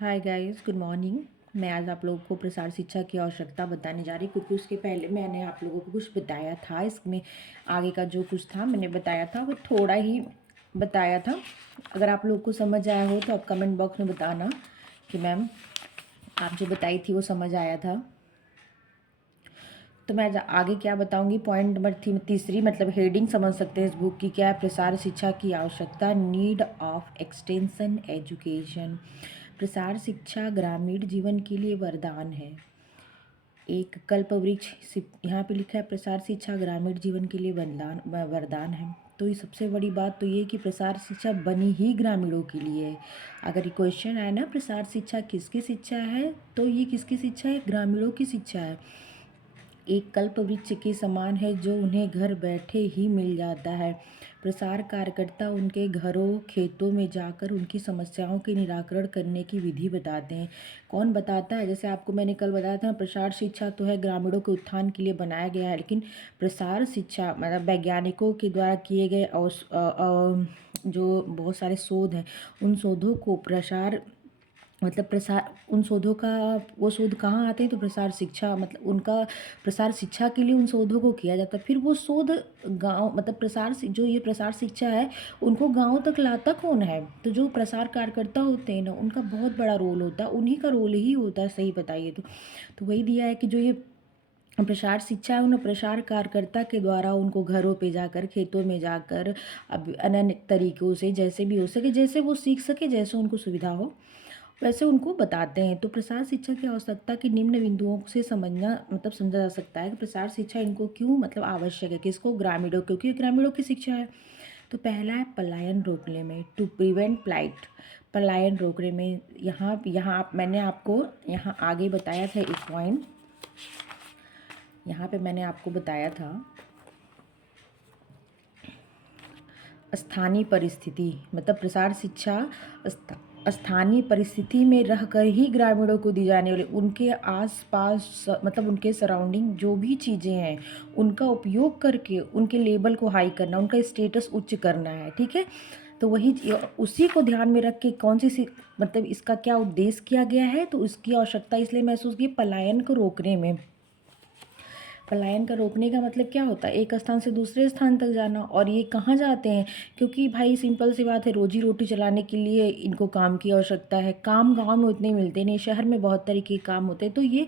Hi guys, good morning. मैं आज आप लोगों को प्रसार शिक्षा की आवश्यकता बताने जा रही हूँ, क्योंकि उसके पहले मैंने आप लोगों को कुछ बताया था। इसमें आगे का जो कुछ था मैंने बताया था, वो थोड़ा ही बताया था। अगर आप लोगों को समझ आया हो तो आप कमेंट बॉक्स में बताना कि मैम आप जो बताई थी वो समझ आया था। तो मैं आगे क्या बताऊंगी, पॉइंट नंबर तीसरी मतलब हेडिंग समझ सकते हैं इस बुक की, क्या है? प्रसार शिक्षा की आवश्यकता, नीड ऑफ एक्सटेंशन एजुकेशन। प्रसार शिक्षा ग्रामीण जीवन के लिए वरदान है। एक कल्प वृक्ष यहाँ पे लिखा है, प्रसार शिक्षा ग्रामीण जीवन के लिए वरदान है। तो ये सबसे बड़ी बात तो ये कि प्रसार शिक्षा बनी ही ग्रामीणों के लिए है। अगर ये क्वेश्चन आए ना, प्रसार शिक्षा किसकी शिक्षा है, तो ये किसकी शिक्षा है? ग्रामीणों की शिक्षा है। एक कल्प वृक्ष के समान है जो उन्हें घर बैठे ही मिल जाता है। प्रसार कार्यकर्ता उनके घरों खेतों में जाकर उनकी समस्याओं के निराकरण करने की विधि बताते हैं। कौन बताता है? जैसे आपको मैंने कल बताया था, प्रसार शिक्षा तो है ग्रामीणों के उत्थान के लिए बनाया गया है, लेकिन प्रसार शिक्षा मतलब वैज्ञानिकों के द्वारा किए गए जो बहुत सारे शोध हैं, उन शोधों को प्रसार मतलब प्रसार उन शोधों का वो शोध कहाँ आते हैं? तो प्रसार शिक्षा मतलब उनका प्रसार शिक्षा के लिए उन शोधों को किया जाता है। फिर वो शोध गांव मतलब जो ये प्रसार शिक्षा है, उनको गांव तक लाता कौन है? तो जो प्रसार कार्यकर्ता होते हैं ना, उनका बहुत बड़ा रोल होता है, उन्हीं का रोल ही होता है। सही बताइए तो वही दिया है कि जो ये प्रसार शिक्षा है, उन प्रसार कार्यकर्ता के द्वारा उनको घरों पे जाकर खेतों में जाकर अब अन्य तरीक़ों से जैसे भी हो सके, जैसे वो सीख सके, जैसे उनको सुविधा हो वैसे उनको बताते हैं। तो प्रसार शिक्षा की आवश्यकता के निम्न बिंदुओं से समझना मतलब समझा जा सकता है कि प्रसार शिक्षा इनको क्यों मतलब आवश्यक है। किसको? ग्रामीणों, क्योंकि ग्रामीणों की शिक्षा है। तो पहला है पलायन रोकने में, टू प्रिवेंट प्लाइट। पलायन रोकने में मैंने आपको यहाँ आगे बताया था एक पॉइंट, यहाँ पे मैंने आपको बताया था स्थानीय परिस्थिति मतलब प्रसार शिक्षा स्थानीय परिस्थिति में रहकर ही ग्रामीणों को दी जाने वाली उनके आसपास मतलब उनके सराउंडिंग जो भी चीज़ें हैं, उनका उपयोग करके उनके लेवल को हाई करना, उनका स्टेटस उच्च करना है। ठीक है, तो वही उसी को ध्यान में रख के कौन सी मतलब इसका क्या उद्देश्य किया गया है, तो उसकी आवश्यकता इसलिए महसूस की पलायन को रोकने में। पलायन का रोकने का मतलब क्या होता है? एक स्थान से दूसरे स्थान तक जाना। और ये कहाँ जाते हैं? क्योंकि भाई सिंपल सी बात है, रोजी रोटी चलाने के लिए इनको काम की आवश्यकता है। काम गांव में उतने मिलते नहीं, शहर में बहुत तरीके के काम होते हैं। तो ये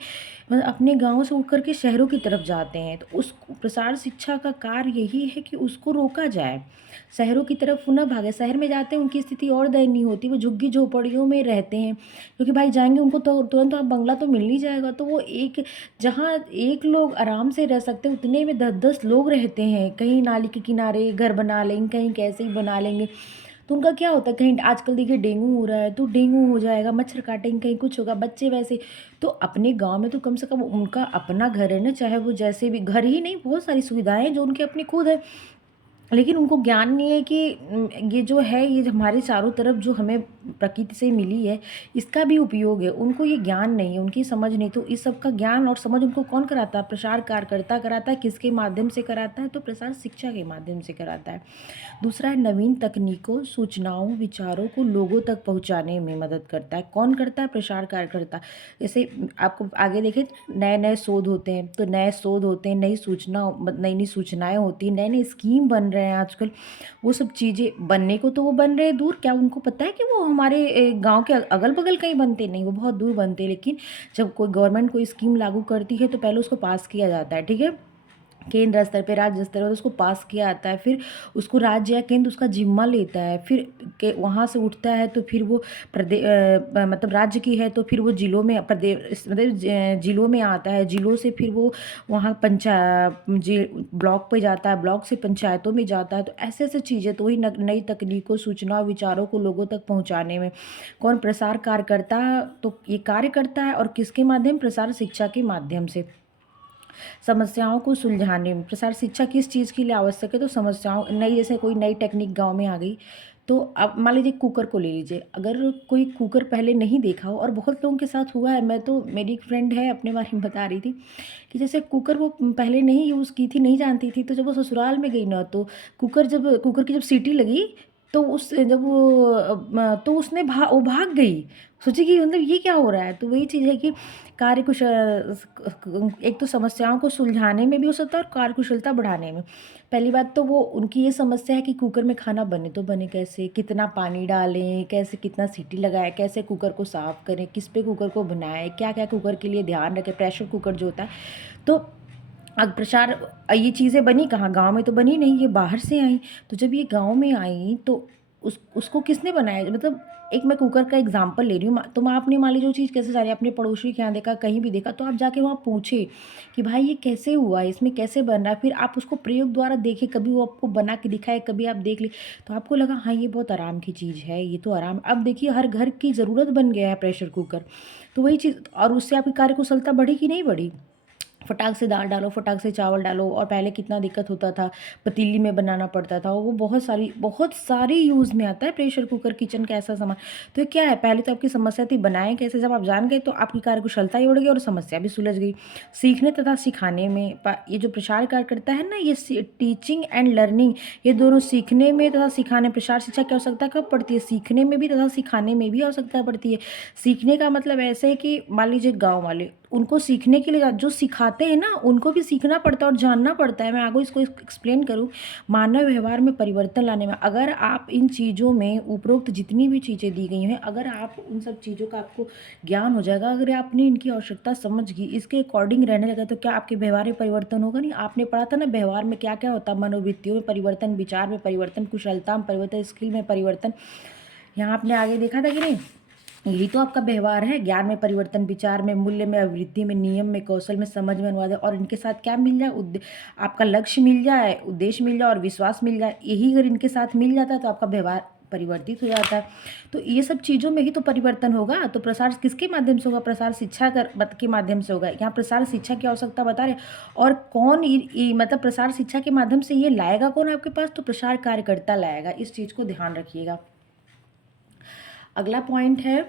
मतलब अपने गांव से उठ करके शहरों की तरफ जाते हैं। तो उस प्रसार शिक्षा का कार्य यही है कि उसको रोका जाए, शहरों की तरफ न भागे। शहर में जाते हैं उनकी स्थिति और दयनीय होती है, वो झुग्गी झोपड़ियों में रहते हैं, क्योंकि भाई जाएंगे उनको तो तुरंत आप बंगला तो मिल नहीं जाएगा। तो वो एक जहाँ एक लोग आराम से रह सकते हैं, उतने में 10-10 लोग रहते हैं। कहीं नाली के किनारे घर बना लेंगे, कहीं कैसे ही बना लेंगे। तो उनका क्या होता है, कहीं आजकल देखिए डेंगू हो रहा है तो डेंगू हो जाएगा, मच्छर काटेंगे, कहीं कुछ होगा, बच्चे वैसे। तो अपने गांव में तो कम से कम उनका अपना घर है ना, चाहे वो जैसे भी घर ही नहीं, बहुत सारी सुविधाएं हैं जो उनके अपने खुद है। लेकिन उनको ज्ञान नहीं है कि ये जो है, ये हमारे चारों तरफ जो हमें प्रकृति से मिली है, इसका भी उपयोग है। उनको ये ज्ञान नहीं है, उनकी समझ नहीं। तो इस सब का ज्ञान और समझ उनको कौन कराता है? प्रसार कार्यकर्ता कराता है। किसके माध्यम से कराता है? तो प्रसार शिक्षा के माध्यम से कराता है। दूसरा है नवीन तकनीकों, सूचनाओं, विचारों को लोगों तक पहुंचाने में मदद करता है। कौन करता है? प्रसार कार्यकर्ता। जैसे आपको आगे देखें, नए नए शोध होते हैं, तो नए शोध होते हैं, नई नई सूचनाएं होती हैं, नए नए स्कीम बन रहे हैं आजकल। वो सब चीज़ें बनने को तो वो बन रहे हैं दूर, क्या उनको पता है कि वो हमारे गांव के अगल बगल कहीं बनते नहीं, वो बहुत दूर बनते हैं। लेकिन जब कोई गवर्नमेंट कोई स्कीम लागू करती है तो पहले उसको पास किया जाता है। ठीक है, केंद्र स्तर पे, राज्य स्तर पर उसको पास किया जाता है, फिर उसको राज्य या केंद्र उसका जिम्मा लेता है, फिर के वहाँ से उठता है तो फिर वो मतलब राज्य की है तो फिर वो जिलों में प्रदेश मतलब जिलों में आता है, जिलों से फिर वो वहाँ ब्लॉक पे जाता है, ब्लॉक से पंचायतों में जाता है। तो ऐसे ऐसे चीज़ें, तो वही नई तकनीकों, सूचना, विचारों को लोगों तक पहुँचाने में कौन? प्रसार कार्यकर्ता। तो ये कार्य करता है, और किसके माध्यम? प्रसार शिक्षा के माध्यम से। समस्याओं को सुलझाने में प्रसार शिक्षा किस चीज़ के लिए आवश्यक है? तो समस्याओं नई, जैसे कोई नई टेक्निक गांव में आ गई, तो अब मान लीजिए कुकर को ले लीजिए। अगर कोई कुकर पहले नहीं देखा हो, और बहुत लोगों के साथ हुआ है, मैं तो मेरी एक फ्रेंड है अपने बारे में बता रही थी कि जैसे कुकर वो पहले नहीं यूज़ की थी, नहीं जानती थी, तो जब वो ससुराल में गई ना, तो कुकर की जब सीटी लगी, तो उस जब तो वो भाग गई। सोची कि मतलब ये क्या हो रहा है? तो वही चीज़ है कि एक तो समस्याओं को सुलझाने में भी हो सकता है और कार्यकुशलता बढ़ाने में। पहली बात तो वो उनकी ये समस्या है कि कुकर में खाना बने तो बने कैसे? कितना पानी डालें? कैसे कितना सीटी लगाएँ? कैसे कुकर को साफ़ करें? किस पे कुकर को बनाएँ? क्या-क्या कुकर के लिए ध्यान रखें? प्रेशर कुकर जो होता है। तो प्रसार ये चीज़ें बनी कहाँ? गाँव में तो बनी नहीं, ये बाहर से आई। तो जब ये गाँव में आई तो उसको किसने बनाया? मतलब एक मैं कुकर का एग्ज़ाम्पल ले रही हूँ। तो आपने मान लीजिए वो चीज़ कैसे जा रही है, अपने पड़ोसी के यहाँ देखा, कहीं भी देखा, तो आप जाके वहाँ पूछे कि भाई ये कैसे हुआ? इसमें कैसे बन रहा है? फिर आप उसको प्रयोग द्वारा देखें, कभी वो आपको बना के दिखाए, कभी आप देख लें, तो आपको लगा हाँ, ये बहुत आराम की चीज़ है, ये तो आराम। अब देखिए हर घर की ज़रूरत बन गया है प्रेशर कुकर। तो वही चीज़, और उससे आपकी कार्यकुशलता बढ़ी कि नहीं बढ़ी? फटाक से दाल डालो, फटाक से चावल डालो, और पहले कितना दिक्कत होता था, पतीली में बनाना पड़ता था, और वो बहुत सारी यूज़ में आता है प्रेशर कुकर, किचन का ऐसा सामान। तो ये क्या है, पहले तो आपकी समस्या थी बनाएँ कैसे, जब आप जान गए तो आपकी कार्यकुशलता ही बढ़ गई और समस्या भी सुलझ गई। सीखने तथा सिखाने में ये जो प्रसार कार्य करता है ना, ये टीचिंग एंड लर्निंग, ये दोनों सीखने में तथा सिखाने, प्रसार शिक्षा की आवश्यकता कब पड़ती है? सीखने में भी तथा सिखाने में भी आवश्यकता पड़ती है। सीखने का मतलब ऐसे है कि मान लीजिए गाँव वाले, उनको सीखने के लिए जो सिखाते हैं ना, उनको भी सीखना पड़ता है और जानना पड़ता है। मैं आगे इसको एक्सप्लेन करूँ, मानव व्यवहार में परिवर्तन लाने में, अगर आप इन चीज़ों में उपरोक्त जितनी भी चीज़ें दी गई हैं, अगर आप उन सब चीज़ों का आपको ज्ञान हो जाएगा, अगर आपने इनकी आवश्यकता समझ गई, इसके अकॉर्डिंग रहने लगा, तो क्या आपके व्यवहार में परिवर्तन होगा नहीं? आपने पढ़ा था ना व्यवहार में क्या क्या होता है, मनोवृत्तियों में परिवर्तन, विचार में परिवर्तन, कुशलता में परिवर्तन, स्किल में परिवर्तन। यहाँ आपने आगे देखा था कि नहीं? यही तो आपका व्यवहार है। ज्ञान में परिवर्तन, विचार में, मूल्य में, अभिवृद्धि में, नियम में, कौशल में, समझ में, अनुवाद, और इनके साथ क्या मिल जाए, आपका लक्ष्य मिल जाए, उद्देश्य मिल जाए और विश्वास मिल जाए। यही अगर इनके साथ मिल जाता है तो आपका व्यवहार परिवर्तित हो जाता है। तो ये सब चीज़ों में ही तो परिवर्तन होगा। तो प्रसार किसके माध्यम से होगा? प्रसार शिक्षा के माध्यम से होगा। यहाँ प्रसार शिक्षा की आवश्यकता बता रहे, और कौन मतलब प्रसार शिक्षा के माध्यम से ये लाएगा कौन आपके पास? तो प्रसार कार्यकर्ता लाएगा। इस चीज़ को ध्यान रखिएगा। अगला पॉइंट है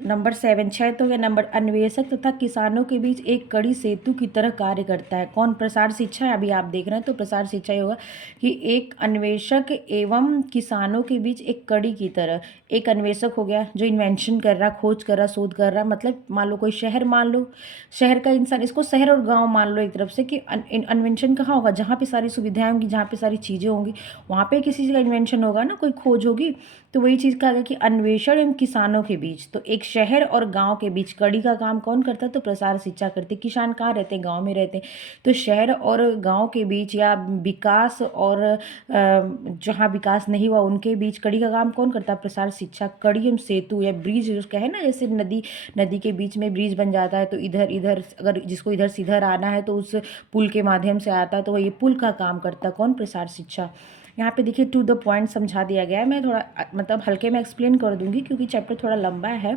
नंबर 7, 6 तो ये नंबर, अन्वेषक तथा किसानों के बीच एक कड़ी सेतु की तरह कार्य करता है। कौन? प्रसार शिक्षा है। अभी आप देख रहे हैं तो प्रसार शिक्षा ही होगा कि एक अन्वेषक एवं किसानों के बीच एक कड़ी की तरह। एक अन्वेषक हो गया जो इन्वेंशन कर रहा, खोज कर रहा, शोध कर रहा, मतलब मान लो कोई शहर, मान लो शहर का इंसान, इसको शहर और गाँव मान लो एक तरफ से, कि इन्वेंशन कहाँ होगा? जहाँ पे सारी सुविधाएं होंगी, जहाँ पे सारी चीज़ें होंगी, वहाँ पे किसी चीज़ का इन्वेंशन होगा ना, कोई खोज होगी। तो वही चीज़ कहा गया कि अन्वेषण एवं किसानों के बीच, तो एक शहर और गांव के बीच कड़ी का काम कौन करता है? तो प्रसार शिक्षा करती। किसान कहाँ रहते हैं? गांव में रहते हैं। तो शहर और गांव के बीच, या विकास और जहाँ विकास नहीं हुआ उनके बीच कड़ी का काम कौन करता है? प्रसार शिक्षा। कड़ी एवं सेतु या ब्रिज जो कहे ना, जैसे नदी के बीच में ब्रिज बन जाता है, तो इधर इधर अगर जिसको इधर से इधर आना है तो उस पुल के माध्यम से आता है, तो ये पुल का काम करता है कौन? प्रसार शिक्षा। यहाँ पे देखिए टू द पॉइंट समझा दिया गया है। मैं थोड़ा मतलब हल्के में एक्सप्लेन कर दूंगी क्योंकि चैप्टर थोड़ा लंबा है।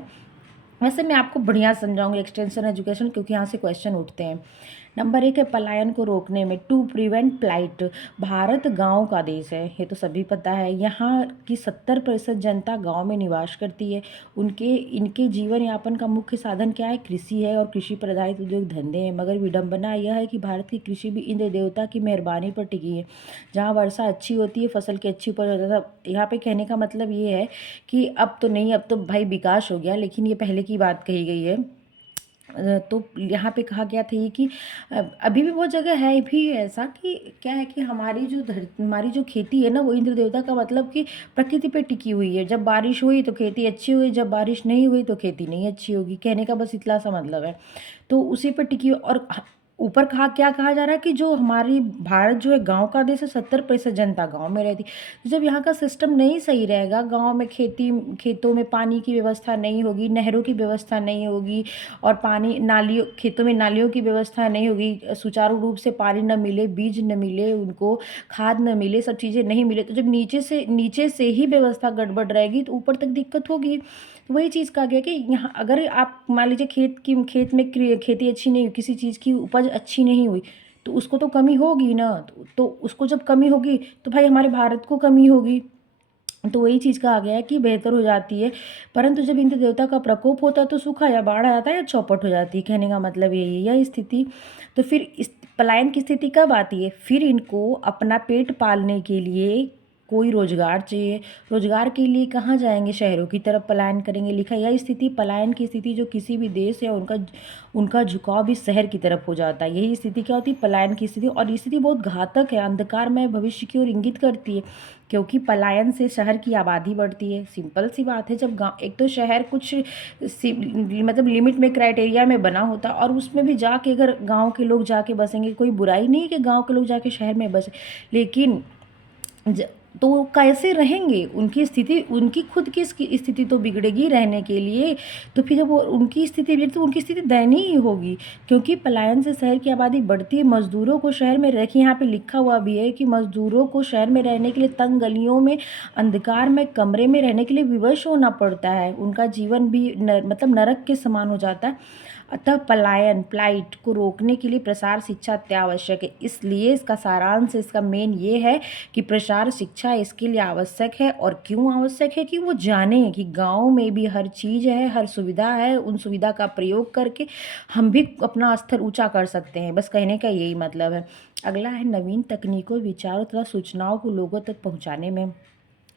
वैसे मैं आपको बढ़िया समझाऊंगी एक्सटेंशन एजुकेशन, क्योंकि यहाँ से क्वेश्चन उठते हैं। नंबर 1 है पलायन को रोकने में, टू प्रिवेंट प्लाइट। भारत गांव का देश है, ये तो सभी पता है। यहाँ की 70% जनता गांव में निवास करती है। इनके जीवन यापन का मुख्य साधन क्या है? कृषि है, और कृषि पर आधारित उद्योग धंधे हैं। मगर विडंबना यह है कि भारत की कृषि भी इंद्र देवता की मेहरबानी पर टिकी है। जहाँ वर्षा अच्छी होती है, फसल की अच्छी उपज होता था। यहाँ पे कहने का मतलब ये है कि अब तो नहीं, अब तो भाई विकास हो गया, लेकिन ये पहले की बात कही गई है। तो यहाँ पे कहा गया था ये कि अभी भी बहुत जगह है भी ऐसा कि क्या है कि हमारी जो खेती है ना, वो इंद्र देवता का मतलब कि प्रकृति पे टिकी हुई है। जब बारिश हुई तो खेती अच्छी हुई, जब बारिश नहीं हुई तो खेती नहीं अच्छी होगी। कहने का बस इतना सा मतलब है। तो उसी पर टिकी और ऊपर क्या कहा जा रहा है कि जो हमारी भारत जो है गांव का देश है, 70% जनता गांव में रहती। तो जब यहाँ का सिस्टम नहीं सही रहेगा, गांव में खेतों में पानी की व्यवस्था नहीं होगी, नहरों की व्यवस्था नहीं होगी, और खेतों में नालियों की व्यवस्था नहीं होगी, सुचारू रूप से पानी न मिले, बीज न मिले उनको, खाद न मिले, सब चीज़ें नहीं मिले, तो जब नीचे से ही व्यवस्था गड़बड़ रहेगी तो ऊपर तक दिक्कत होगी। तो वही चीज़ कहा गया कि यहाँ अगर आप मान लीजिए खेत में खेती अच्छी नहीं हुई, किसी चीज़ की उपज अच्छी नहीं हुई, तो उसको तो कमी होगी ना। तो उसको जब कमी होगी तो भाई हमारे भारत को कमी होगी। तो वही चीज़ कहा गया है कि बेहतर हो जाती है। परंतु जब इंद्र देवता का प्रकोप होता है तो सूखा या बाढ़ आ जाता है या चौपट हो जाती है। कहने का मतलब यही है यह स्थिति। तो फिर इस पलायन की स्थिति कब आती है? फिर इनको अपना पेट पालने के लिए कोई रोजगार चाहिए, रोजगार के लिए कहाँ जाएंगे, शहरों की तरफ पलायन करेंगे। लिखा है, यह स्थिति, पलायन की स्थिति जो किसी भी देश है उनका उनका झुकाव भी शहर की तरफ हो जाता है। यही स्थिति क्या होती है, पलायन की स्थिति। और ये स्थिति बहुत घातक है, अंधकारमय भविष्य की ओर इंगित करती है, क्योंकि पलायन से शहर की आबादी बढ़ती है। सिंपल सी बात है, जब गाँव, एक तो शहर कुछ मतलब लिमिट में, क्राइटेरिया में बना होता है, और उसमें भी जाके अगर गांव के लोग जाके बसेंगे, कोई बुराई नहीं है कि गांव के लोग जाके शहर में बसे, लेकिन ज तो वो कैसे रहेंगे, उनकी स्थिति, उनकी खुद की स्थिति तो बिगड़ेगी रहने के लिए। तो फिर जब वो उनकी स्थिति बिगड़ी तो उनकी स्थिति दयनीय ही होगी, क्योंकि पलायन से शहर की आबादी बढ़ती है। मजदूरों को शहर में, देखिए यहाँ पे लिखा हुआ भी है कि मजदूरों को शहर में रहने के लिए तंग गलियों में, अंधकार में, कमरे में रहने के लिए विवश होना पड़ता है। उनका जीवन भी मतलब नरक के समान हो जाता है। अतः पलायन, फ्लाइट को रोकने के लिए प्रसार शिक्षा अत्यावश्यक है। इसलिए इसका सारांश, इसका मेन ये है कि प्रसार शिक्षा इसके लिए आवश्यक है। और क्यों आवश्यक है, कि वो जाने कि गांव में भी हर चीज़ है, हर सुविधा है, उन सुविधा का प्रयोग करके हम भी अपना स्तर ऊंचा कर सकते हैं। बस कहने का यही मतलब है। अगला है नवीन तकनीकों, विचारों तथा सूचनाओं को लोगों तक पहुँचाने में।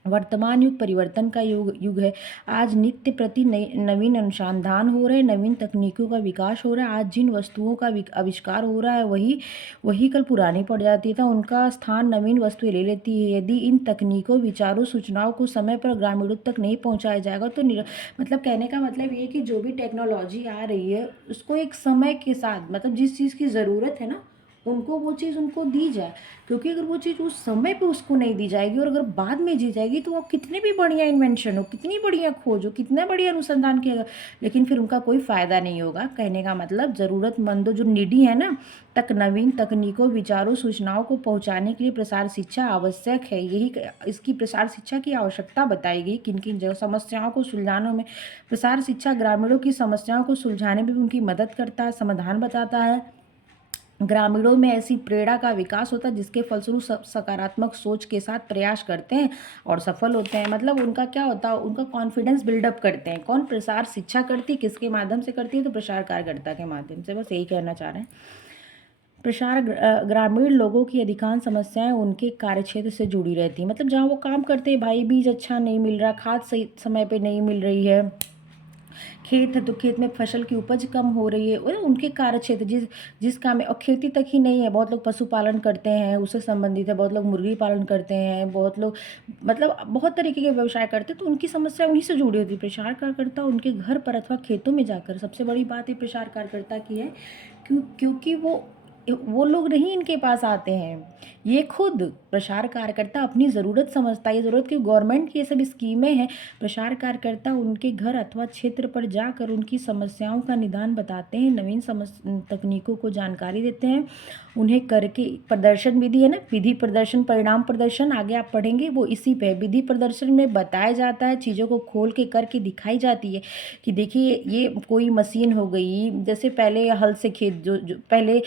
वर्तमान युग परिवर्तन का युग है। आज नित्य प्रति नवीन अनुसंधान हो रहे हैं, नवीन तकनीकों का विकास हो रहा है। आज जिन वस्तुओं का आविष्कार हो रहा है वही वही कल पुरानी पड़ जाती था, उनका स्थान नवीन वस्तुएं ले लेती है। यदि इन तकनीकों, विचारों, सूचनाओं को समय पर ग्रामीणों तक नहीं पहुंचाया जाएगा तो मतलब कहने का मतलब ये है कि जो भी टेक्नोलॉजी आ रही है उसको एक समय के साथ, मतलब जिस चीज़ की ज़रूरत है ना, उनको वो चीज़ उनको दी जाए। क्योंकि अगर वो चीज़ उस समय पे उसको नहीं दी जाएगी और अगर बाद में दी जाएगी तो वो कितने भी बढ़िया इन्वेंशन हो, कितनी बढ़िया खोज हो, कितना बढ़िया अनुसंधान किया गया, लेकिन फिर उनका कोई फ़ायदा नहीं होगा। कहने का मतलब ज़रूरतमंदों, जो नीडी है ना, तक नवीन तकनीकों, विचारों, सूचनाओं को पहुंचाने के लिए प्रसार शिक्षा आवश्यक है। यही इसकी प्रसार शिक्षा की आवश्यकता बताई गई। किन किन जगह समस्याओं को सुलझाने में प्रसार शिक्षा ग्रामीणों की समस्याओं को सुलझाने में भी उनकी मदद करता है, समाधान बताता है। ग्रामीणों में ऐसी प्रेरणा का विकास होता है जिसके फलस्वरूप सकारात्मक सोच के साथ प्रयास करते हैं और सफल होते हैं। मतलब उनका क्या होता है, उनका कॉन्फिडेंस बिल्डअप करते हैं। कौन? प्रसार शिक्षा करती, किसके माध्यम से करती है, तो प्रसार कार्यकर्ता के माध्यम से। बस यही कहना चाह रहे हैं। प्रसार ग्रामीण लोगों की अधिकांश समस्याएं उनके कार्यक्षेत्र से जुड़ी रहती हैं। मतलब जहाँ वो काम करते हैं, भाई बीज अच्छा नहीं मिल रहा, खाद सही समय पे नहीं मिल रही है, खेत है तो खेत में फसल की उपज कम हो रही है, वो उनके कार्य क्षेत्र जिस काम में, और खेती तक ही नहीं है, बहुत लोग पशुपालन करते हैं, उससे संबंधित है, बहुत लोग मुर्गी पालन करते हैं, बहुत लोग मतलब बहुत तरीके के व्यवसाय करते हैं, तो उनकी समस्या उन्हीं से जुड़ी होती है। प्रसार कार्यकर्ता उनके घर पर अथवा खेतों में जाकर, सबसे बड़ी बात है प्रसार कार्यकर्ता की है, क्योंकि वो लोग नहीं इनके पास आते हैं, ये खुद प्रसार कार्यकर्ता अपनी ज़रूरत समझता है। ये ज़रूरत, कि गवर्नमेंट की ये सब स्कीमें हैं, प्रसार कार्यकर्ता उनके घर अथवा क्षेत्र पर जाकर उनकी समस्याओं का निदान बताते हैं, नवीन तकनीकों को जानकारी देते हैं, उन्हें करके प्रदर्शन विधि है ना, विधि प्रदर्शन, परिणाम प्रदर्शन, आगे आप पढ़ेंगे वो इसी पे। विधि प्रदर्शन में बताया जाता है, चीज़ों को खोल के करके दिखाई जाती है कि देखिए ये कोई मशीन हो गई, जैसे पहले हल से खेत जो पहले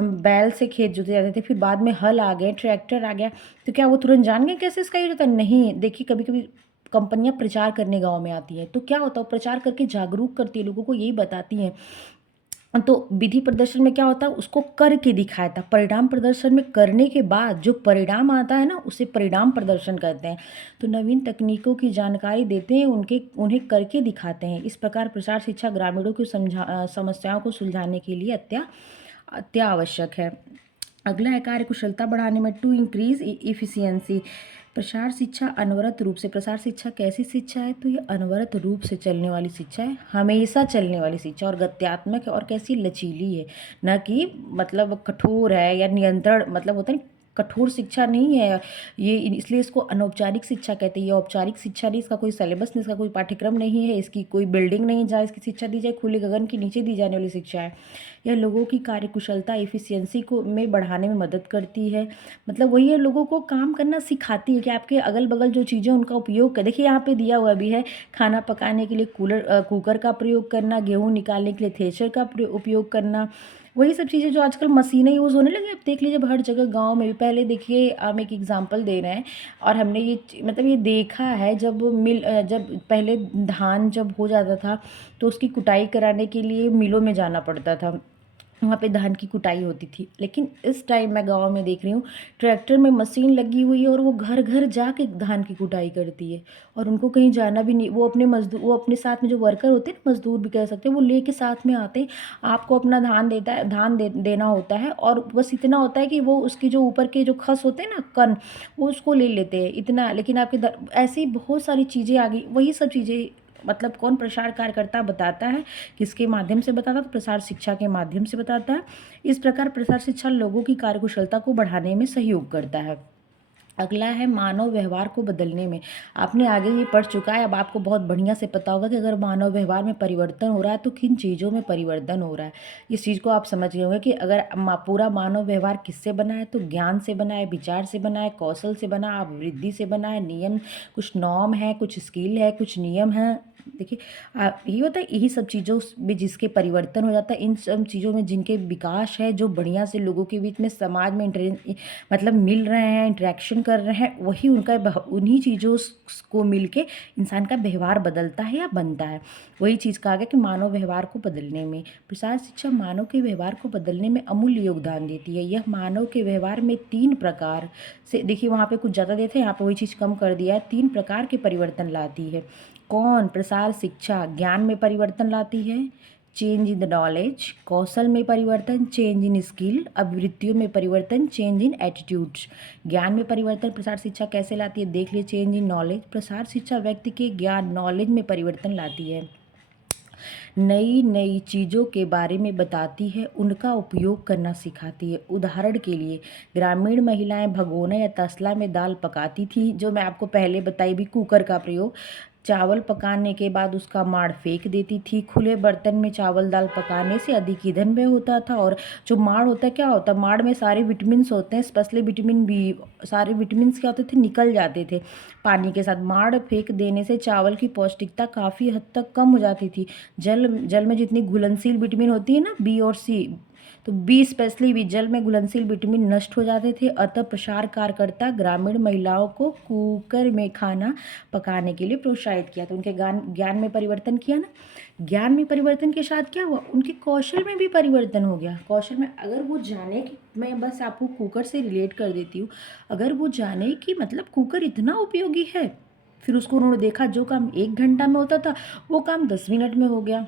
बैल से खेत जोते जाते थे, फिर बाद में हल आ गए, ट्रैक्टर आ गया, तो क्या वो तुरंत जान गए कैसे इसका यूज होता है? नहीं। देखिए कभी कभी कंपनियां प्रचार करने गांव में आती हैं, तो क्या होता है, प्रचार करके जागरूक करती है लोगों को, यही बताती हैं। तो विधि प्रदर्शन में क्या होता है, उसको करके दिखाया था। परिणाम प्रदर्शन में करने के बाद जो परिणाम आता है ना, उसे परिणाम प्रदर्शन कहते हैं। तो नवीन तकनीकों की जानकारी देते हैं, उन्हें करके दिखाते हैं। इस प्रकार प्रसार शिक्षा ग्रामीणों की समस्याओं को सुलझाने के लिए अत्यावश्यक है। अगला है कार्यकुशलता बढ़ाने में, टू इंक्रीज इफिशियंसी। प्रसार शिक्षा अनवरत रूप से, प्रसार शिक्षा कैसी शिक्षा है, तो ये अनवरत रूप से चलने वाली शिक्षा है, हमेशा चलने वाली शिक्षा, और गत्यात्मक है, और कैसी लचीली है, न कि मतलब कठोर है या नियंत्रण, मतलब होता है कठोर शिक्षा नहीं है ये, इसलिए इसको अनौपचारिक शिक्षा कहते हैं। ये औपचारिक शिक्षा नहीं, इसका कोई सिलेबस नहीं, इसका कोई पाठ्यक्रम नहीं है, इसकी कोई बिल्डिंग नहीं जहाँ इसकी शिक्षा दी जाए, खुले गगन के नीचे दी जाने वाली शिक्षा है। यह लोगों की कार्यकुशलता, एफिशिएंसी को में बढ़ाने में मदद करती है। मतलब वही है, लोगों को काम करना सिखाती है कि आपके अगल बगल जो चीज़ें उनका उपयोग कर, देखिए यहाँ पे दिया हुआ भी है, खाना पकाने के लिए कुकर का प्रयोग करना, गेहूँ निकालने के लिए थ्रेशर का उपयोग करना, वही सब चीज़ें जो आजकल मशीनें यूज़ होने लगी। अब देख लीजिए हर जगह गांव में भी, पहले देखिए हम एक एग्जांपल दे रहे हैं, और हमने ये मतलब ये देखा है, जब पहले धान जब हो जाता था तो उसकी कुटाई कराने के लिए मिलों में जाना पड़ता था, वहाँ पे धान की कुटाई होती थी। लेकिन इस टाइम मैं गाँव में देख रही हूँ ट्रैक्टर में मशीन लगी हुई है और वो घर घर जाके धान की कुटाई करती है, और उनको कहीं जाना भी नहीं। वो अपने मजदूर, वो अपने साथ में जो वर्कर होते हैं ना, मजदूर भी कह सकते हैं, वो लेके साथ में आते हैं। आपको अपना धान देता है, धान देना होता है, और बस इतना होता है कि वो उसकी जो ऊपर के जो खस होते हैं ना, कण, वो उसको ले लेते हैं इतना। लेकिन आपके ऐसी बहुत सारी चीज़ें आ गई, वही सब चीज़ें मतलब कौन प्रसार कार्यकर्ता बताता है, किसके माध्यम से बताता है? तो प्रसार शिक्षा के माध्यम से बताता है। इस प्रकार प्रसार शिक्षा लोगों की कार्यकुशलता को बढ़ाने में सहयोग करता है। अगला है मानव व्यवहार को बदलने में। आपने आगे ये पढ़ चुका है, अब आपको बहुत बढ़िया से पता होगा कि अगर मानव व्यवहार में परिवर्तन हो रहा है तो किन चीज़ों में परिवर्तन हो रहा है। इस चीज़ को आप समझ गए होंगे कि अगर पूरा मानव व्यवहार किससे बना है, तो ज्ञान से बना है, विचार से बना है, कौशल से बना है, अभिवृद्धि से बना है, नियम, कुछ नॉर्म है, कुछ स्किल है, कुछ नियम है। देखिए, यही होता है, यही सब चीज़ों में जिसके परिवर्तन हो जाता है, इन सब चीज़ों में जिनके विकास है, जो बढ़िया से लोगों के बीच में समाज में मतलब मिल रहे हैं, इंटरेक्शन कर रहे हैं, वही उनका उन्हीं चीज़ों को मिलके इंसान का व्यवहार बदलता है या बनता है। वही चीज़ कहा गया कि मानव व्यवहार को बदलने में प्रसार शिक्षा मानव के व्यवहार को बदलने में अमूल्य योगदान देती है। यह मानव के व्यवहार में 3 प्रकार से, देखिए वहाँ पे कुछ ज़्यादा देते हैं, यहाँ पे वही चीज़ कम कर दिया है, 3 प्रकार के परिवर्तन लाती है। कौन? प्रसार शिक्षा ज्ञान में परिवर्तन लाती है, चेंज इन द नॉलेज, कौशल में परिवर्तन, चेंज इन स्किल, अभिवृत्तियों में परिवर्तन, चेंज इन एटीट्यूड्स। ज्ञान में परिवर्तन प्रसार शिक्षा कैसे लाती है? देख लिए, चेंज इन नॉलेज, प्रसार शिक्षा व्यक्ति के ज्ञान, नॉलेज में परिवर्तन लाती है। नई नई चीज़ों के बारे में बताती है, उनका उपयोग करना सिखाती है। उदाहरण के लिए, ग्रामीण महिलाएं भगोने या तसला में दाल पकाती थी, जो मैं आपको पहले बताई भी, कुकर का प्रयोग। चावल पकाने के बाद उसका माड़ फेंक देती थी। खुले बर्तन में चावल दाल पकाने से अधिक ईंधन व्यय होता था। और जो माड़ होता है, क्या होता है, माड़ में सारे विटामिन्स होते हैं, स्पेशली विटामिन बी, सारे विटामिन्स क्या होते थे, निकल जाते थे पानी के साथ। माड़ फेंक देने से चावल की पौष्टिकता काफ़ी हद तक कम हो जाती थी। जल में जितनी घुलनशील विटामिन होती है ना, बी और सी, तो बी स्पेशली भी, जल में घुलनशील विटामिन नष्ट हो जाते थे। अतः प्रसार कार्यकर्ता ग्रामीण महिलाओं को कुकर में खाना पकाने के लिए प्रोत्साहित किया। तो उनके ज्ञान में परिवर्तन किया ना। ज्ञान में परिवर्तन के साथ क्या हुआ, उनके कौशल में भी परिवर्तन हो गया। कौशल में अगर वो जाने कि, मैं बस आपको कुकर से रिलेट कर देती हूँ, अगर वो जाने कि मतलब कुकर इतना उपयोगी है, फिर उसको उन्होंने देखा, जो काम 1 घंटा में होता था वो काम 10 मिनट में हो गया,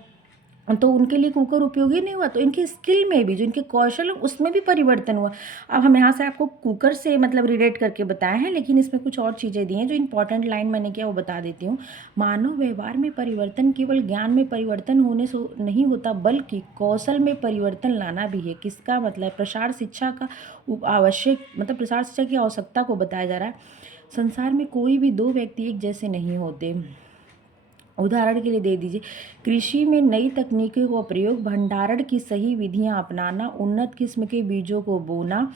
तो उनके लिए कुकर उपयोगी नहीं हुआ। तो इनके स्किल में भी, जो इनके कौशल है, उसमें भी परिवर्तन हुआ। अब हम यहाँ से आपको कुकर से मतलब रिलेट करके बताए हैं, लेकिन इसमें कुछ और चीज़ें दी हैं, जो इंपॉर्टेंट लाइन मैंने किया वो बता देती हूँ। मानव व्यवहार में परिवर्तन केवल ज्ञान में परिवर्तन होने से नहीं होता, बल्कि कौशल में परिवर्तन लाना भी है। किसका मतलब? प्रसार शिक्षा का आवश्यक, मतलब प्रसार शिक्षा की आवश्यकता को बताया जा रहा है। संसार में कोई भी 2 व्यक्ति एक जैसे नहीं होते। उदाहरण के लिए दे दीजिए, कृषि में नई तकनीकों का प्रयोग, भंडारण की सही विधियां अपनाना, उन्नत किस्म के बीजों को बोना,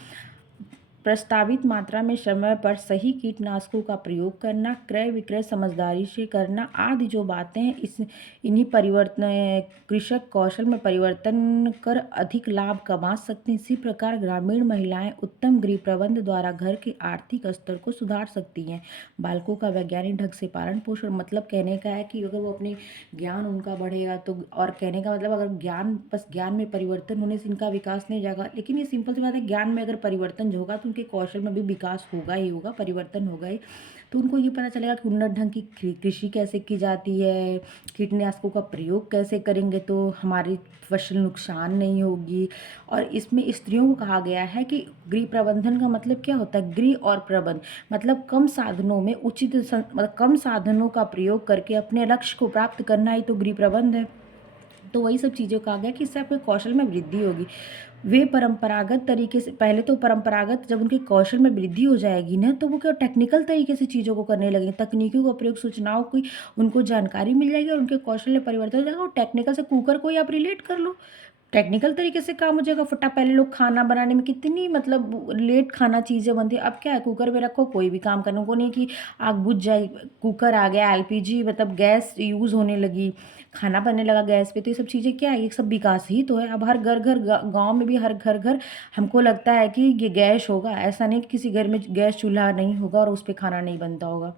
प्रस्तावित मात्रा में समय पर सही कीटनाशकों का प्रयोग करना, क्रय विक्रय समझदारी से करना आदि जो बातें हैं, इन्हीं परिवर्तन कृषक कौशल में परिवर्तन कर अधिक लाभ कमा सकते हैं। इसी प्रकार ग्रामीण महिलाएं उत्तम गृह प्रबंध द्वारा घर के आर्थिक स्तर को सुधार सकती हैं। बालकों का वैज्ञानिक ढंग से पालन पोषण, मतलब कहने का है कि अगर वो अपने ज्ञान उनका बढ़ेगा तो, और कहने का मतलब अगर ज्ञान, बस ज्ञान में परिवर्तन होने से इनका विकास नहीं जाएगा, लेकिन ये सिंपल सी बात है, ज्ञान में अगर परिवर्तन जो होगा तो उनके कौशल में भी विकास होगा ही होगा, परिवर्तन होगा ही। तो उनको ये पता चलेगा कि उन्नत ढंग की कृषि कैसे की जाती है, कीटनाशकों का प्रयोग कैसे करेंगे तो हमारी फसल नुकसान नहीं होगी। और इसमें स्त्रियों को कहा गया है कि गृह प्रबंधन का मतलब क्या होता है, गृह और प्रबंध मतलब कम साधनों में मतलब कम साधनों का प्रयोग करके अपने लक्ष्य को प्राप्त करना ही तो गृह प्रबंध है। तो वही सब चीज़ों का आ गया कि इससे आपके कौशल में वृद्धि होगी। वे परंपरागत तरीके से, पहले तो परंपरागत, जब उनके कौशल में वृद्धि हो जाएगी ना, तो वो क्या टेक्निकल तरीके से चीज़ों को करने लगेंगे। तकनीकों का प्रयोग, सूचनाओं की उनको जानकारी मिल जाएगी और उनके कौशल में परिवर्तन हो जाएगा। और टेक्निकल से कुकर को ही आप रिलेट कर लो, टेक्निकल तरीके से काम हो जाएगा फटा। पहले लोग खाना बनाने में कितनी मतलब लेट खाना चीज़ें बनती है, अब क्या है, कुकर में रखो, कोई भी काम करने को नहीं कि आग बुझ जाए, कुकर आ गया, एलपीजी मतलब गैस यूज़ होने लगी, खाना बनने लगा गैस पे। तो ये सब चीज़ें क्या है, ये सब विकास ही तो है। अब हर घर घर गाँव में भी हर घर घर हमको लगता है कि ये गैस होगा, ऐसा नहीं कि किसी घर में गैस चूल्हा नहीं होगा और उस पर खाना नहीं बनता होगा।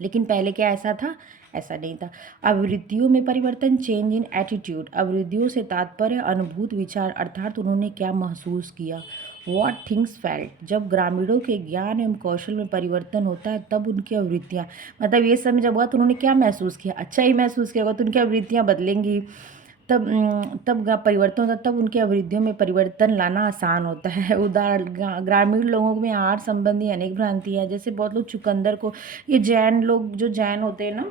लेकिन पहले क्या ऐसा था? ऐसा नहीं था। आवृत्तियों में परिवर्तन, चेंज इन एटीट्यूड। आवृत्तियों से तात्पर्य अनुभूत विचार, अर्थात उन्होंने क्या महसूस किया, वॉट थिंग्स फेल्ट। जब ग्रामीणों के ज्ञान एवं कौशल में परिवर्तन होता है तब उनकी आवृत्तियाँ, मतलब ये समय जब हुआ तो उन्होंने क्या महसूस किया, अच्छा ही महसूस किया होगा, तो उनकी आवृत्तियाँ बदलेंगी। तब परिवर्तन होता है, तब उनकी आवृत्तियों में परिवर्तन लाना आसान होता है। उदाहरण, ग्रामीण लोगों में आहार संबंधी अनेक भ्रांति है। जैसे बहुत लोग चुकंदर को, ये जैन लोग जो जैन होते हैं ना,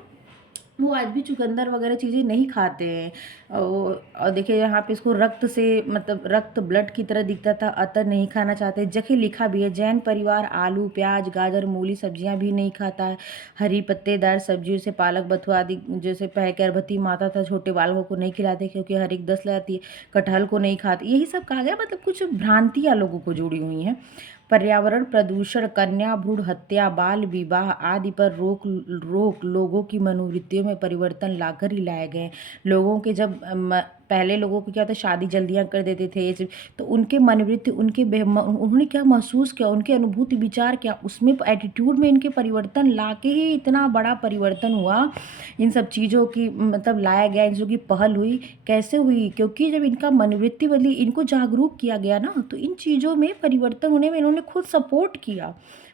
वो आज भी चुकंदर वगैरह चीज़ें नहीं खाते हैं। और देखिए यहाँ पे इसको रक्त से, मतलब रक्त ब्लड की तरह दिखता था, अतः नहीं खाना चाहते। जैसे लिखा भी है, जैन परिवार आलू, प्याज, गाजर, मूली सब्जियां भी नहीं खाता है। हरी पत्तेदार सब्जियों से पालक, बथुआ आदि, जैसे गर्भवती माता था छोटे बालकों को नहीं खिलाते क्योंकि हर एक 10 लाती है। कटहल को नहीं खाते, यही सब कहा गया। मतलब कुछ भ्रांतियाँ लोगों को जुड़ी हुई हैं। पर्यावरण प्रदूषण, कन्या भ्रूण हत्या, बाल विवाह आदि पर रोक लोगों की मनोवृत्तियों में परिवर्तन लाकर ही लाए गए। लोगों के जब पहले लोगों को क्या होता है, शादी जल्दियाँ कर देते थे, तो उनके मनोवृत्ति, उन्होंने क्या महसूस किया, उनके अनुभूति विचार क्या, उसमें एटीट्यूड में इनके परिवर्तन ला के ही इतना बड़ा परिवर्तन हुआ। इन सब चीज़ों की, मतलब लाया गया, इन चीज़ों की पहल हुई। कैसे हुई? क्योंकि जब इनका मनोवृत्ति बदली, इनको जागरूक किया गया ना, तो इन चीज़ों में परिवर्तन होने में इन्होंने खुद सपोर्ट किया।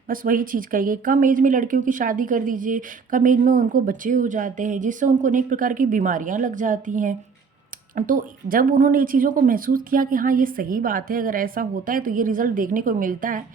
बस वही चीज़ कही गई। कम एज में लड़कियों की शादी कर दीजिए, कम एज में उनको बच्चे हो जाते हैं, जिससे उनको अनेक प्रकार की बीमारियां लग जाती हैं। तो जब उन्होंने ये चीज़ों को महसूस किया कि हाँ ये सही बात है, अगर ऐसा होता है तो ये रिज़ल्ट देखने को मिलता है,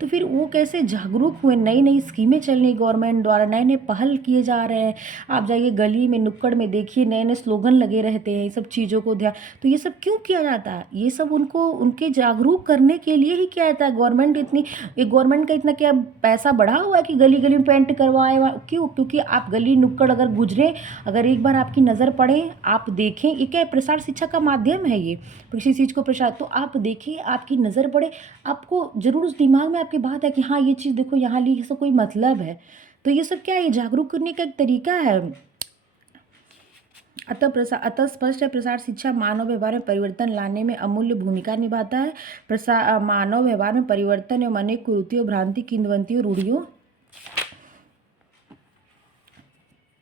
तो फिर वो कैसे जागरूक हुए। नई नई स्कीमें चल रही गवर्नमेंट द्वारा, नए नए पहल किए जा रहे हैं। आप जाइए गली में, नुक्कड़ में देखिए, नए नए स्लोगन लगे रहते हैं, ये सब चीज़ों को ध्यान। तो ये सब क्यों किया जाता है? ये सब उनको, उनके जागरूक करने के लिए ही किया जाता है। गवर्नमेंट का इतना क्या पैसा बढ़ा हुआ है कि गली गली में पेंट करवाए? क्यों? क्योंकि आप गली नुक्कड़ अगर गुजरे, अगर एक बार आपकी नज़र पड़े, आप देखें, ये क्या है, प्रसार शिक्षा का माध्यम है ये, किसी चीज़ को प्रसार, तो आप देखिए, आपकी नज़र पड़े, आपको ज़रूर उस दिमाग में आपकी बात है कि हाँ ये चीज़ देखो यहाँ ली, इसका कोई मतलब है। तो ये सब क्या है, ये जागरूक करने का एक तरीका है। अतः स्पष्ट है, प्रसार शिक्षा मानव व्यवहार में परिवर्तन लाने में अमूल्य भूमिका निभाता है। मानव व्यवहार में परिवर्तन एवं अनेक कुरीतियों, भ्रांति, किंवदंतियों,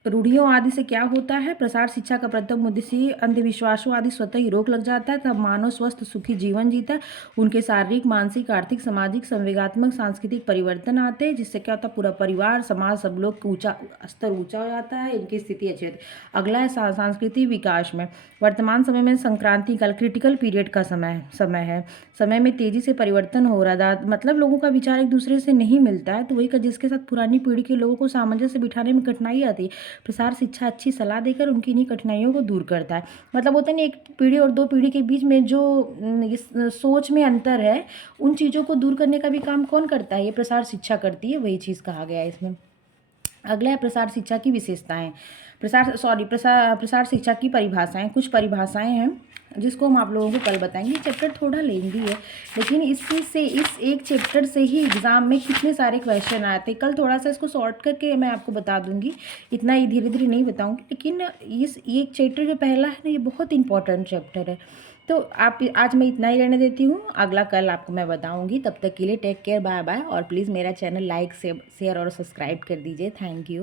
रूढ़ियों आदि से क्या होता है? प्रसार शिक्षा का प्रथम उद्देश्य अंधविश्वासों आदि स्वतः ही रोक लग जाता है, तब मानव स्वस्थ सुखी जीवन जीता है। उनके शारीरिक, मानसिक, आर्थिक, सामाजिक, संवेगात्मक, सांस्कृतिक परिवर्तन आते हैं, जिससे क्या होता है, पूरा परिवार, समाज, सब लोग ऊंचा, स्तर ऊंचा हो जाता है, इनकी स्थिति अच्छी होती है। अगला है सांस्कृतिक विकास में। वर्तमान समय में संक्रांति काल, क्रिटिकल पीरियड का समय है। समय में तेजी से परिवर्तन हो रहा है, मतलब लोगों का विचार एक दूसरे से नहीं मिलता है, तो वही का, जिसके साथ पुरानी पीढ़ी के लोगों को सामंजस्य बिठाने में कठिनाई आती है। प्रसार शिक्षा अच्छी सलाह देकर उनकी इन्हीं कठिनाइयों को दूर करता है। मतलब होता नहीं, एक पीढ़ी और दो पीढ़ी के बीच में जो इस सोच में अंतर है, उन चीज़ों को दूर करने का भी काम कौन करता है? ये प्रसार शिक्षा करती है, वही चीज़ कहा गया है इसमें। अगला है प्रसार शिक्षा की विशेषताएं। प्रसार शिक्षा की परिभाषाएं, कुछ परिभाषाएं हैं जिसको हम आप लोगों को कल बताएंगे। चैप्टर थोड़ा लेंदी है, लेकिन इस एक चैप्टर से ही एग्जाम में कितने सारे क्वेश्चन आए थे। कल थोड़ा सा इसको शॉर्ट करके मैं आपको बता दूंगी, इतना ही धीरे धीरे नहीं बताऊंगी, लेकिन इस एक चैप्टर जो पहला है ना, ये बहुत इंपॉर्टेंट चैप्टर है। तो आप आज मैं इतना ही रहने देती हूँ, अगला कल आपको मैं बताऊंगी। तब तक के लिए टेक केयर, बाय बाय, और प्लीज़ मेरा चैनल लाइक, शेयर और सब्सक्राइब कर दीजिए। Thank you.